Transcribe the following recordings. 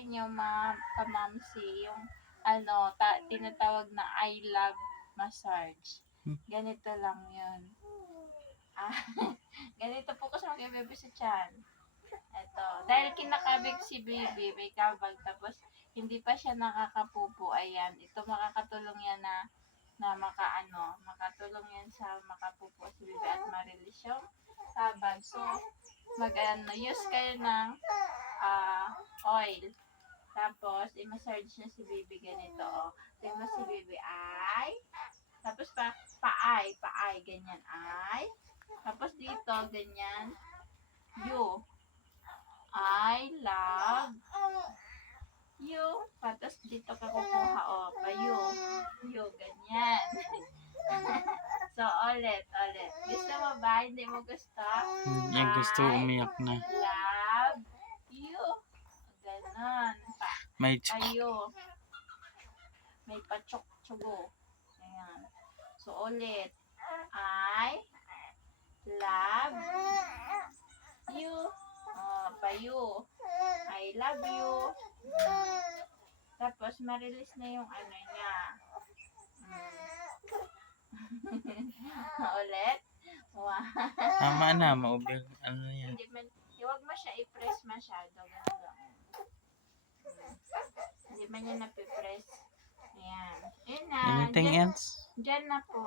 inyo, ma kamamsi, yung ano, ta- tinatawag na I love massage. Hmm. Ganito lang yun. Ah, ganito po kasi mag-bebe sa tiyan. Ito. Dahil kinakabig si baby, may kabag, tapos hindi pa siya nakakapupo, ayan. Ito makakatulong yan na na makaano, makatulong yan sa makapupo si baby at ma-release yung kabag. So, mag ano, use kayo ng ah, oil. Tapos, i-massage niya si baby ganito, oh. Mo si baby, ay. Tapos pa, paay, paay, ganyan, ay. Tapos dito, ganyan, you. I love you. Tapos dito ka kukuha, oh, pa you. You, ganyan. so, ulit, ulit. Gusto mo ba? Hindi mo gusto? Hindi gusto umiyak na. Love you. Ganon. Pa, May ayo. May pachok-tsugo. Ayan. So, ulit. I love you. Oh, payo. I love you. Tapos, ma-release na yung ano niya. Mm. ulit. Wow. Tama na, maubig. Ano yan? Hindi man, huwag mo siya i-press masyado. Ganun man niya napipress. Ayan. Yun na. Anything Diyan, else? diyan na po.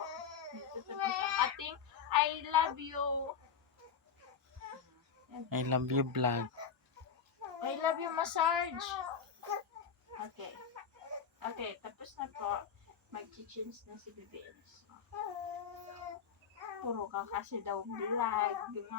Dito tapos ang ating I love you. I love you vlog. I love you massage. Okay. Okay, tapos na po. Mag-change na si Bibi Elsa. Puro ka kasi daw vlog.